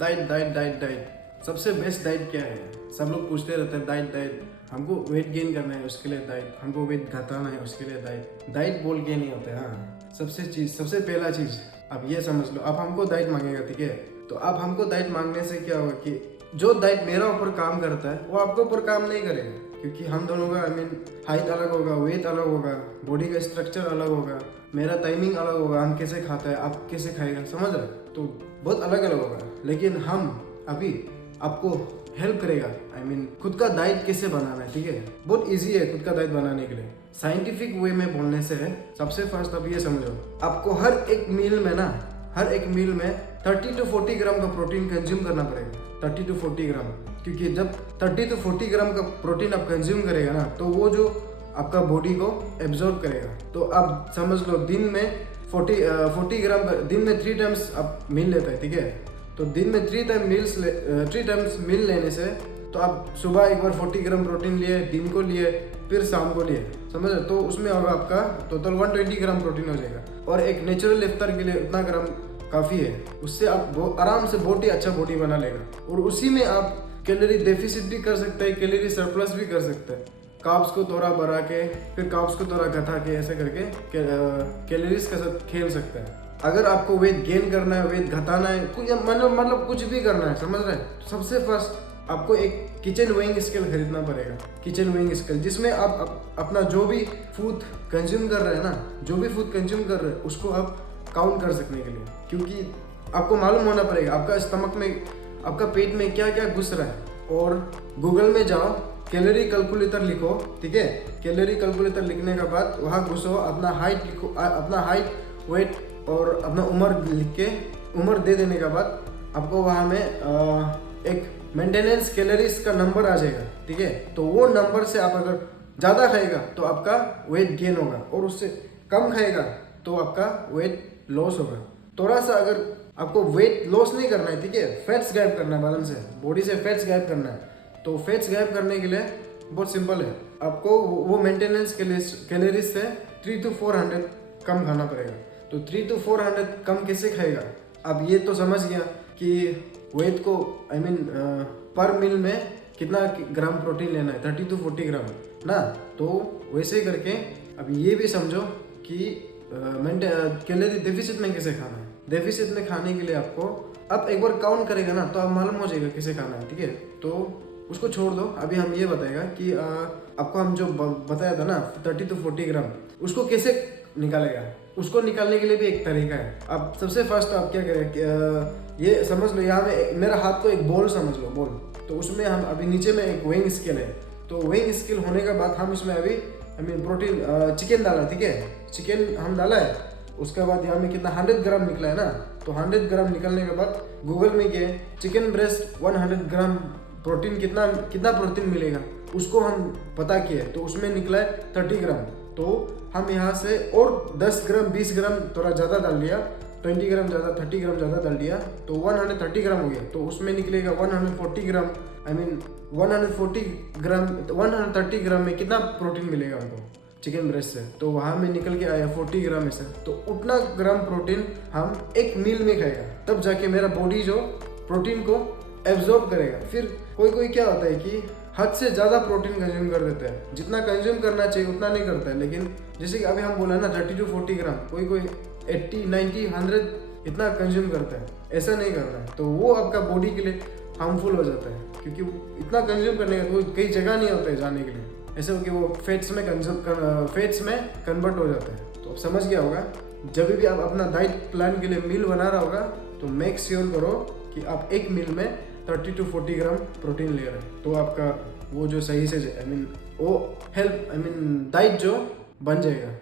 Diet diet diet diet सबसे best diet क्या है? सब लोग पूछते रहते हैं डाइट डाइट। हमको वेट गेन करना है उसके लिए डाइट, हमको वेट घटाना है उसके लिए डाइट। डाइट बोल के नहीं होते। हाँ, सबसे पहला चीज आप ये समझ लो, आप हमको डाइट मांगेगा, ठीक है? तो आप हमको डाइट मांगने से क्या होगा कि जो डाइट मेरा ऊपर काम करता है वो आपके ऊपर काम नहीं करेगा, क्योंकि हम दोनों का हाइट अलग होगा, वेट अलग होगा, बॉडी का स्ट्रक्चर अलग होगा, मेरा टाइमिंग अलग होगा, हम कैसे खाता है, आप कैसे खाएगा, समझ रहे? तो बहुत अलग अलग होगा। लेकिन हम अभी आपको हेल्प करेगा, खुद का डाइट कैसे बनाना है, ठीक है? बहुत इजी है खुद का डाइट बनाने के लिए। साइंटिफिक वे में बोलने से है, सबसे फर्स्ट आप ये समझो, आपको हर एक मील में 30 to 40 ग्राम का प्रोटीन कंज्यूम करना पड़ेगा। 30 to 40 ग्राम, क्योंकि जब 30 to 40 ग्राम का प्रोटीन आप कंज्यूम करेगा ना, तो वो जो आपका बॉडी को एब्जॉर्ब करेगा। तो आप समझ लो दिन में 40 ग्राम का, दिन में 3 टाइम्स आप मील लेते हैं, ठीक है? तो दिन में 3 टाइम्स मील लेने से, तो आप सुबह एक बार 40 ग्राम प्रोटीन लिए, दिन को लिए, फिर शाम को लिए, समझ रहे? तो उसमें होगा आपका टोटल 120 ग्राम प्रोटीन हो जाएगा। और एक नेचुरल इफ्तार के लिए उतना ग्राम काफ़ी है। उससे आप आराम से बहुत ही अच्छा बॉडी बना लेगा। और उसी में आप कैलोरी डेफिसिट भी कर सकते हैं, कैलोरी सरप्लस भी कर सकते हैं। कार्ब्स को थोड़ा बढ़ा के, फिर कार्ब्स को थोड़ा घटा के, ऐसे करके कैलोरीज के साथ खेल सकते हैं। अगर आपको वेट गेन करना है, वेट घटाना है, मतलब कुछ भी करना है, समझ रहे हैं? तो सबसे फर्स्ट आपको एक किचन वेइंग स्केल खरीदना पड़ेगा। किचन वेइंग स्केल, जिसमें आप अपना जो भी फूड कंज्यूम कर रहे हैं ना, उसको आप काउंट कर सकने के लिए, क्योंकि आपको मालूम होना पड़ेगा आपका स्टमक में, आपका पेट में क्या क्या घुस रहा है। और गूगल में जाओ, कैलोरी कैलकुलेटर लिखो, ठीक है? कैलोरी कैलकुलेटर लिखने के बाद वहाँ घुसो, अपना हाइट लिखो, अपना हाइट, वेट और अपना उम्र लिख के, उम्र दे देने के बाद आपको वहाँ में एक मेंटेनेंस कैलोरीज का नंबर आ जाएगा, ठीक है? तो वो नंबर से आप अगर ज़्यादा खाएगा तो आपका वेट गेन होगा, और उससे कम खाएगा तो आपका वेट लॉस होगा। थोड़ा सा अगर आपको वेट लॉस नहीं करना है, ठीक है, फैट्स गायब करना है, बदन से, बॉडी से फैट्स गायब करना है, तो फैट्स गायब करने के लिए बहुत सिंपल है, आपको वो मेंटेनेंस कैलोरीज से 3 to 400 कम खाना पड़ेगा। तो 3 to 400 कम कैसे खाएगा? अब ये तो समझ गया कि वेट को पर मील में कितना ग्राम प्रोटीन लेना है, 30 to 40 ग्राम ना। तो वैसे करके अब ये भी समझो कि कैलोरी डेफिसिट में कैसे खाना है। डेफिसिट में खाने के लिए आपको, अब एक बार काउंट करेगा ना तो आप मालूम हो जाएगा कैसे खाना है, ठीक है? तो उसको छोड़ दो, अभी हम ये बताएगा कि आपको हम जो बताया था ना 30 to 40 ग्राम, उसको कैसे निकालेगा। उसको निकालने के लिए भी एक तरीका है। अब सबसे फर्स्ट आप क्या करें, ये समझ लो, यहाँ में मेरा हाथ को एक बॉल समझ लो, बॉल। तो उसमें हम अभी नीचे में एक वेइंग स्केल है, तो वेइंग स्केल होने के बाद हम उसमें अभी प्रोटीन चिकन डाला, ठीक है? चिकन हम डाला है, उसके बाद यहाँ में कितना 100 ग्राम निकला है ना। तो 100 ग्राम निकलने के बाद गूगल में गए, चिकन ब्रेस्ट 100 ग्राम प्रोटीन, कितना प्रोटीन मिलेगा उसको हम पता किए, तो उसमें निकला है 30 ग्राम। तो हम यहाँ से और 10 ग्राम 20 ग्राम थोड़ा ज़्यादा डाल लिया, 20 ग्राम ज़्यादा, 30 ग्राम ज़्यादा डाल दिया, तो 130 ग्राम हो गया। तो उसमें निकलेगा 140 ग्राम, 130 ग्राम में कितना प्रोटीन मिलेगा हमको चिकन ब्रेस्ट से? तो वहाँ में निकल के आया 40 ग्राम में से। तो उतना ग्राम प्रोटीन हम एक मील में खाएगा, तब जाके मेरा बॉडी जो प्रोटीन को एब्जॉर्ब करेगा। फिर कोई क्या होता है कि हद से ज़्यादा प्रोटीन कंज्यूम कर देता है, जितना कंज्यूम करना चाहिए उतना नहीं करता है। लेकिन जैसे कि अभी हम बोला ना 30 to 40 ग्राम, कोई 80, 90, 100 इतना कंज्यूम करता है, ऐसा नहीं करना है। तो वो आपका बॉडी के लिए हार्मफुल हो जाता है, क्योंकि इतना कंज्यूम करने का कोई कई जगह नहीं होता है जाने के लिए, ऐसे हो कि वो फैट्स में कन्वर्ट हो जाता है। तो आप समझ गया होगा, जब भी आप अपना डाइट प्लान के लिए मील बना रहा होगा तो मेक श्योर करो कि आप एक मील में 30 to 40 ग्राम प्रोटीन ले रहे हैं, तो आपका वो जो सही से वो हेल्प डाइट जो बन जाएगा।